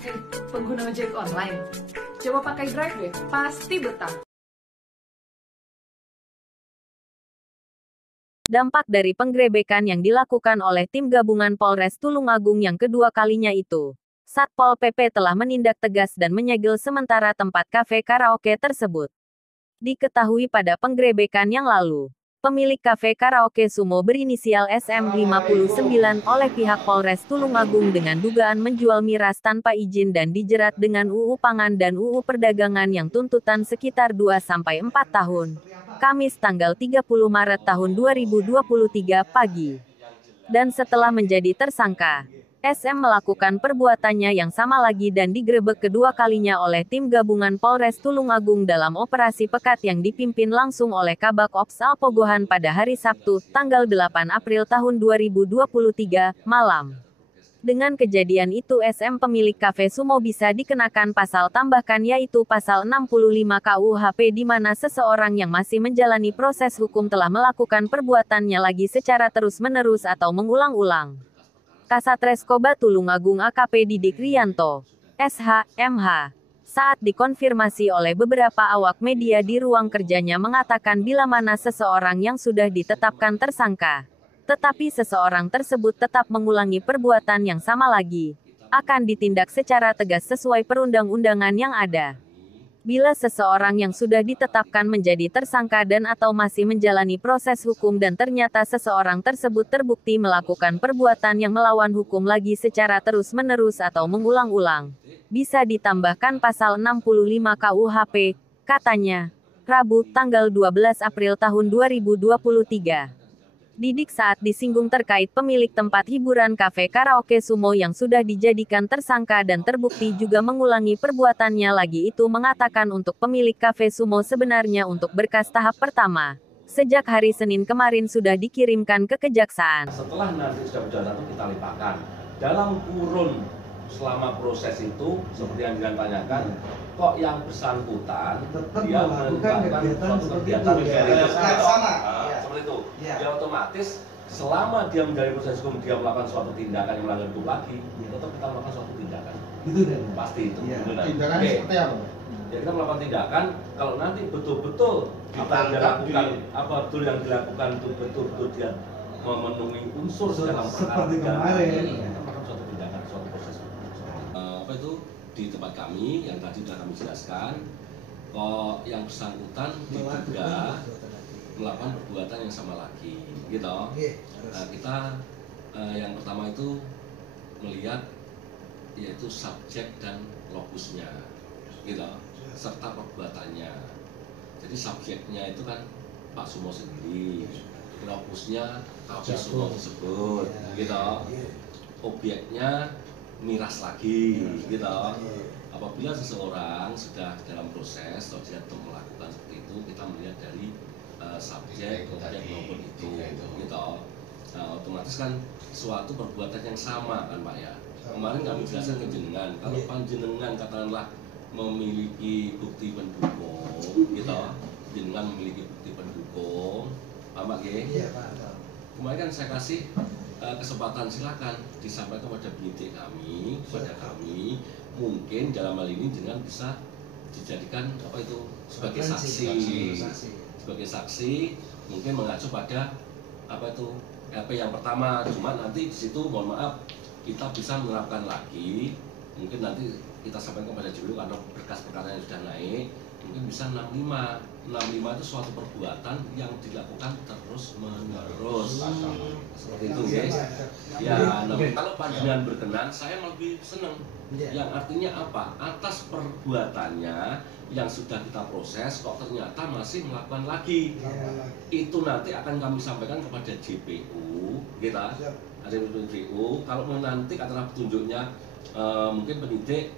Hei, pengguna ojek online, coba pakai Drive deh, pasti betah. Dampak dari penggerebekan yang dilakukan oleh tim gabungan Polres Tulungagung yang kedua kalinya itu, Satpol PP telah menindak tegas dan menyegel sementara tempat kafe karaoke tersebut. Diketahui pada penggerebekan yang lalu, pemilik kafe karaoke Sumo berinisial SM59 oleh pihak Polres Tulungagung dengan dugaan menjual miras tanpa izin dan dijerat dengan UU Pangan dan UU Perdagangan yang tuntutan sekitar 2-4 tahun. Kamis tanggal 30 Maret tahun 2023 pagi. Dan setelah menjadi tersangka, SM melakukan perbuatannya yang sama lagi dan digerebek kedua kalinya oleh tim gabungan Polres Tulungagung dalam operasi pekat yang dipimpin langsung oleh Kabak Ops Alpogohan pada hari Sabtu, tanggal 8 April tahun 2023, malam. Dengan kejadian itu SM pemilik kafe Sumo bisa dikenakan pasal tambahan yaitu pasal 65 KUHP di mana seseorang yang masih menjalani proses hukum telah melakukan perbuatannya lagi secara terus-menerus atau mengulang-ulang. Kasat Reskoba Tulungagung AKP Didik Rianto, SH, MH, saat dikonfirmasi oleh beberapa awak media di ruang kerjanya mengatakan bila mana seseorang yang sudah ditetapkan tersangka, tetapi seseorang tersebut tetap mengulangi perbuatan yang sama lagi, akan ditindak secara tegas sesuai perundang-undangan yang ada. Bila seseorang yang sudah ditetapkan menjadi tersangka dan atau masih menjalani proses hukum dan ternyata seseorang tersebut terbukti melakukan perbuatan yang melawan hukum lagi secara terus-menerus atau mengulang-ulang, bisa ditambahkan pasal 65 KUHP, katanya. Rabu, tanggal 12 April tahun 2023. Didik saat disinggung terkait pemilik tempat hiburan kafe karaoke Sumo yang sudah dijadikan tersangka dan terbukti juga mengulangi perbuatannya lagi itu mengatakan untuk pemilik kafe Sumo sebenarnya untuk berkas tahap pertama, sejak hari Senin kemarin sudah dikirimkan ke kejaksaan. Setelah nanti sudah berjalan itu kita limpahkan. Dalam kurun selama proses itu, seperti yang ditanyakan, kok yang bersangkutan dia melakukan suatu kegiatan sama. Seperti itu. Ya otomatis selama dia menjalani proses hukum dia melakukan suatu tindakan yang melanggar hukum lagi, tetap kita melakukan suatu tindakan. Itu kan? Pasti itu. Tindakan seperti apa? Ya kita melakukan tindakan kalau nanti betul-betul kita dilakukan apa betul yang dilakukan itu betul-betul dia memenuhi unsur dalam seperti kemarin. Kita melakukan suatu tindakan, suatu proses. Apa itu di tempat kami yang tadi sudah kami jelaskan, kok yang bersangkutan diduga melakukan perbuatan yang sama lagi, gitu. Nah, kita yang pertama itu melihat yaitu subjek dan lokusnya, gitu, serta perbuatannya. Jadi subjeknya itu kan Pak Sumo sendiri, lokusnya kafe Sumo tersebut, gitu. Objeknya miras lagi, gitu. Apabila seseorang sudah dalam proses atau dia melakukan seperti itu, kita melihat dari subjek, objek maupun itu, gitu. Nah, otomatis kan suatu perbuatan yang sama kan Pak ya. Kemarin kami jelaskan ke jenengan, kalau panjenengan katakanlah memiliki bukti pendukung, gitu, jenengan memiliki bukti pendukung, Pak G. Kemarin kan saya kasih kesempatan silakan disampaikan kepada penyidik kami, kepada kami, mungkin dalam hal ini jenengan bisa dijadikan apa itu sebagai saksi. Sebagai saksi mungkin mengacu pada apa itu LP yang pertama, cuma nanti di situ mohon maaf kita bisa menerapkan lagi, mungkin nanti kita sampaikan kepada JPU karena berkas perkara yang sudah naik, mungkin bisa 65 itu suatu perbuatan yang dilakukan terus menerus seperti itu guys ya. Nah, kalau panjenengan berkenan saya lebih senang yang artinya apa, atas perbuatannya yang sudah kita proses kok ternyata masih melakukan lagi, itu nanti akan kami sampaikan kepada JPU kita, ada JPU kalau nanti katakanlah petunjuknya mungkin penyidik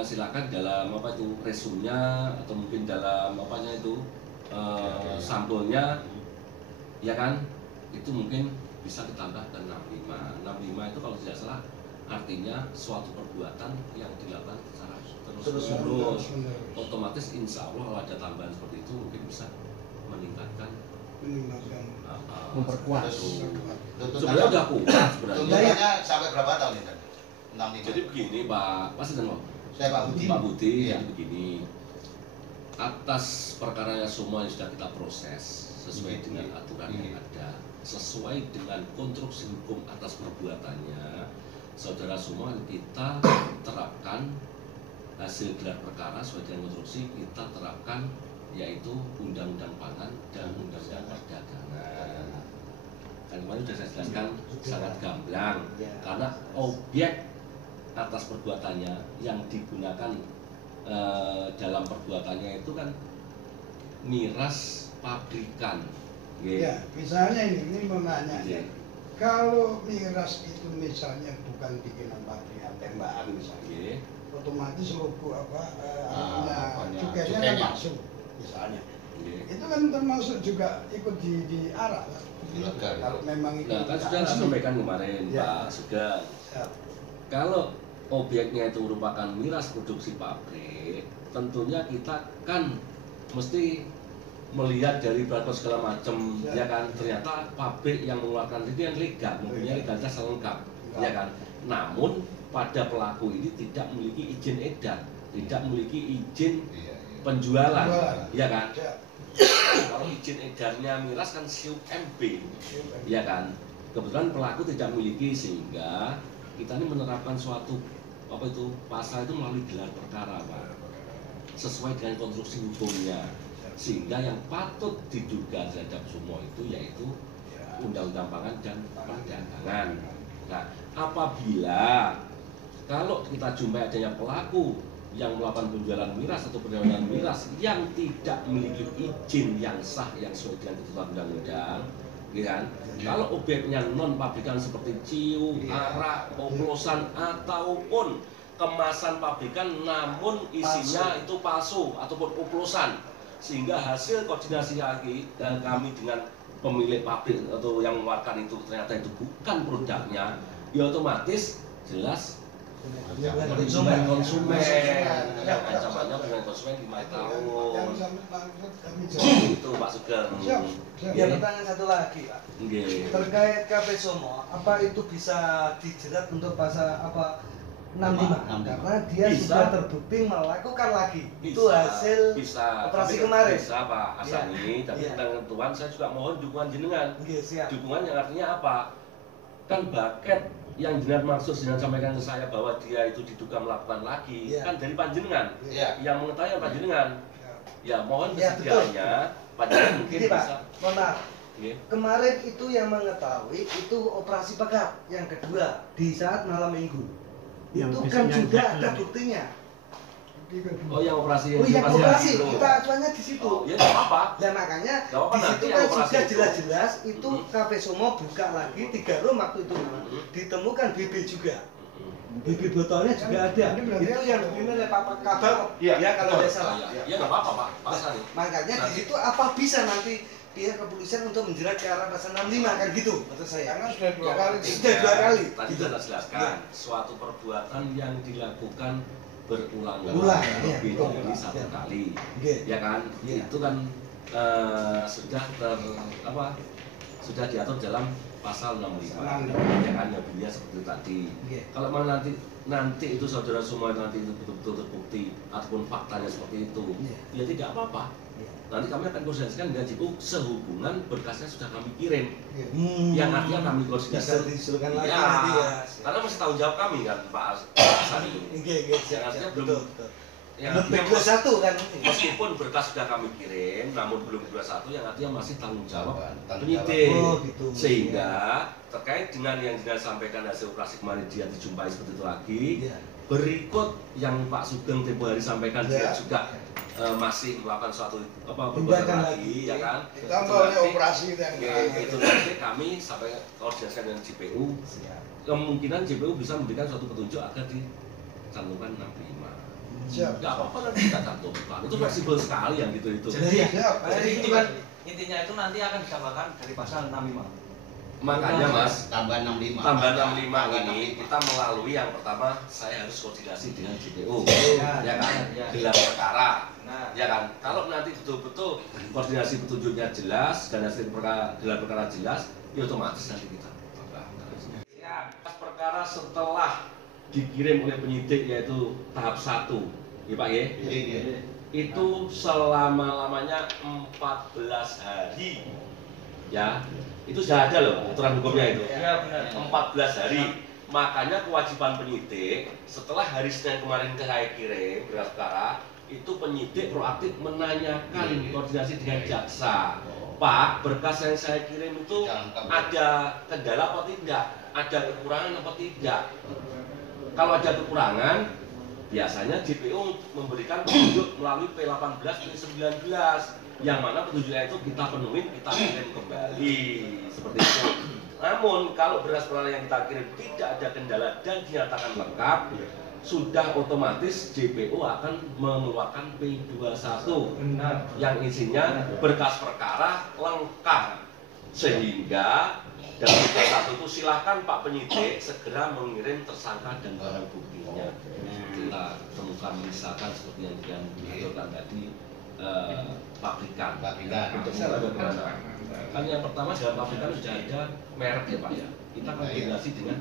silakan dalam apa itu resumnya atau mungkin dalam apanya itu sampulnya ya kan, itu mungkin bisa ditambah ke 65 itu kalau tidak salah artinya suatu perbuatan yang dilakukan secara terus-menerus. Otomatis insya Allah kalau ada tambahan seperti itu mungkin bisa meningkatkan memperkuat. sebenarnya udah kuat sebenarnya. Tuntutannya sampai berapa tahun ini? Jadi begini Pak Sinten, Saya Pak Budi. Pak Budi, Iya. jadi begini. Atas perkaranya semua yang sudah kita proses sesuai dengan aturan yang ada, sesuai dengan konstruksi hukum atas perbuatannya, saudara semua kita terapkan hasil gelar perkara sesuai dengan konstruksi, kita terapkan yaitu Undang-Undang Pangan dan Undang-Undang Perdagangan. Kan kemarin sudah saya jelaskan sangat gamblang, karena objek atas perbuatannya yang digunakan dalam perbuatannya itu kan miras pabrikan. Ya, misalnya ini mau nanya ya. Kalau miras itu misalnya bukan bikinan pabrikan tembakan misalnya, otomatis logo cukainya kan masuk misalnya. Itu kan termasuk juga ikut diarah kan? Kalau memang itu. Nah, kan sudah sampaikan kemarin Pak Sugeng. Kalau objeknya itu merupakan miras produksi pabrik, tentunya kita kan mesti melihat dari berbagai segala macam, ya kan, ternyata pabrik yang mengeluarkan itu yang legal, mempunyai legalitas lengkap, ya kan. Namun pada pelaku ini tidak memiliki izin edar, tidak memiliki izin penjualan, ya kan. Kalau izin edarnya miras kan SIUP MB, ya kan. Kebetulan pelaku tidak memiliki, sehingga kita ini menerapkan suatu pasal itu melalui gelar perkara Pak, sesuai dengan konstruksi hukumnya, sehingga yang patut diduga terhadap semua itu yaitu Undang-Undang Pangan dan Perdagangan. Nah, apabila kalau kita jumpai adanya pelaku yang melakukan penjualan miras atau perdagangan miras yang tidak memiliki izin yang sah yang sesuai dengan ketentuan undang-undang, ya kan? Kalau objeknya non pabrikan seperti ciu, arak, oplosan ataupun kemasan pabrikan namun isinya itu palsu ataupun oplosan, sehingga hasil koordinasi kami dengan pemilik pabrik atau yang mengeluarkan itu ternyata itu bukan produknya, ya otomatis jelas konsumen ancamannya dengan konsumen 5 tahun. Itu Pak Sugeng. Ya, pertanyaan satu lagi Pak. Terkait KP Somo, apa itu bisa dijerat untuk pasal 65? Karena dia sudah terbukti melakukan lagi. Itu hasil operasi kemarin. Bisa Pak Asani, tapi ketentuan saya juga mohon dukungan jenengan. Siap. Dukungan yang artinya apa? Kan baket yang jenengan maksud jenengan sampaikan ke saya bahwa dia itu diduga melakukan lagi, kan dari panjenengan, yang mengetahui panjenengan. Ya mohon kesediaannya, panjenengan mungkin bisa. Mohon maaf. Kemarin itu yang mengetahui itu operasi pekat yang kedua di saat malam minggu. Itu kan juga ada buktinya. Oh yang operasi operasi kita acuannya di situ. Oh, ya nggak apa-apa. Dan makanya di situ kan sudah jelas-jelas itu KP Somo buka lagi 3 room waktu itu ditemukan BB juga. BB botolnya juga ada. Itu yang diminta oleh Pak Kabak. Ya kalau tidak salah. Ya nggak apa-apa Pak. Pasal. Makanya di situ apa bisa nanti pihak kepolisian untuk menjerat ke arah pasal 65 kan gitu maksud saya. Karena sudah 2 kali. Sudah 2 kali. Tadi sudah jelaskan suatu perbuatan yang dilakukan berulang-ulang lebih dari 1 kali, ya kan? Itu kan sudah diatur dalam pasal 65, ya kan? Ya bunyinya seperti itu tadi. Kalau mana nanti itu saudara semua nanti itu betul-betul terbukti ataupun faktanya seperti itu, ya tidak apa-apa. Nanti kami akan koordinasikan dengan JPU sehubungan berkasnya sudah kami kirim, yang artinya kami koordinasikan. Karena masih tanggung jawab kami kan Pak Sani. Yang artinya belum. Yang B21 kan. Meskipun berkas sudah kami kirim, namun belum 21, yang artinya masih tanggung jawab penyidik. Sehingga terkait dengan yang disampaikan hasil operasi kemarin dia dijumpai seperti itu lagi. Berikut yang Pak Sugeng tempo hari sampaikan dia juga masih melakukan suatu perbuatan lagi, ya kan? Ditambah operasi yang itu nanti kami sampai koordinasi dengan JPU. Kemungkinan JPU bisa memberikan suatu petunjuk agar dicantumkan 65. Nggak apa-apa nanti kita cantumkan. Itu fleksibel sekali yang gitu itu. Jadi intinya itu nanti akan ditambahkan dari pasal 65. Makanya Mas, Tambahan 65 ini kita melalui yang pertama saya harus koordinasi dengan JPU, ya kan, gelar perkara, ya kan. Kalau nanti betul-betul koordinasi petunjuknya jelas dan hasil gelar perkara jelas, ya otomatis nanti kita tambahkan. Perkara setelah dikirim oleh penyidik yaitu tahap 1, ya Pak ya? Itu selama-lamanya 14 hari, ya. Itu sudah ada loh aturan hukumnya itu. Ya benar. 14 hari. Makanya kewajiban penyidik setelah hari Senin kemarin saya kirim berkas perkara, itu penyidik proaktif menanyakan koordinasi dengan jaksa. Pak, berkas yang saya kirim itu ada kendala apa tidak? Ada kekurangan apa tidak? Kalau ada kekurangan, biasanya JPO memberikan petunjuk melalui P18, P19, yang mana petunjuknya itu kita penuhin, kita kirim kembali, seperti itu. Namun kalau beras perkara yang kita kirim tidak ada kendala dan dinyatakan lengkap, sudah otomatis JPO akan mengeluarkan P21 yang isinya berkas perkara lengkap, sehingga dalam P21 itu silahkan Pak penyidik segera mengirim tersangka dan barang buktinya. Kita temukan misalkan seperti yang diaturkan tadi, pabrikan. Untuk saya bagaimana? Kan yang pertama dalam pabrikan sudah ada merek ya Pak ya. Kita koordinasi dengan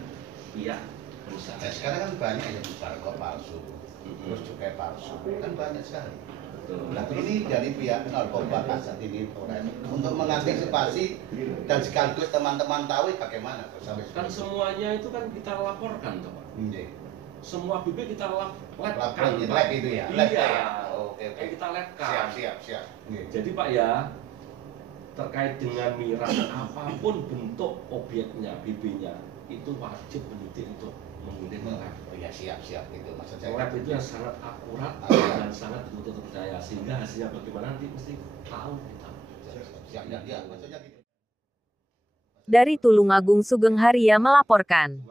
pihak perusahaan. Nah, sekarang kan banyak yang barcode palsu, terus cukai palsu, kan banyak sekali. Nah ini dari pihak narkoba Kasat ini Polres untuk mengantisipasi dan sekaligus teman-teman tahu bagaimana sampai kan semuanya itu kan kita laporkan toh Pak. Semua BP kita labkan. Lab itu ya. Iya. Oke. Kita labkan. Siap. Jadi Pak ya, terkait dengan miras apapun bentuk objeknya, BP-nya, itu wajib penyidik untuk mengirim lab. Oh ya siap itu maksud saya. Lab itu yang sangat akurat dan sangat betul terpercaya, sehingga hasilnya bagaimana nanti mesti tahu kita. Siap ya maksudnya gitu. Dari Tulungagung Sugeng Haria melaporkan.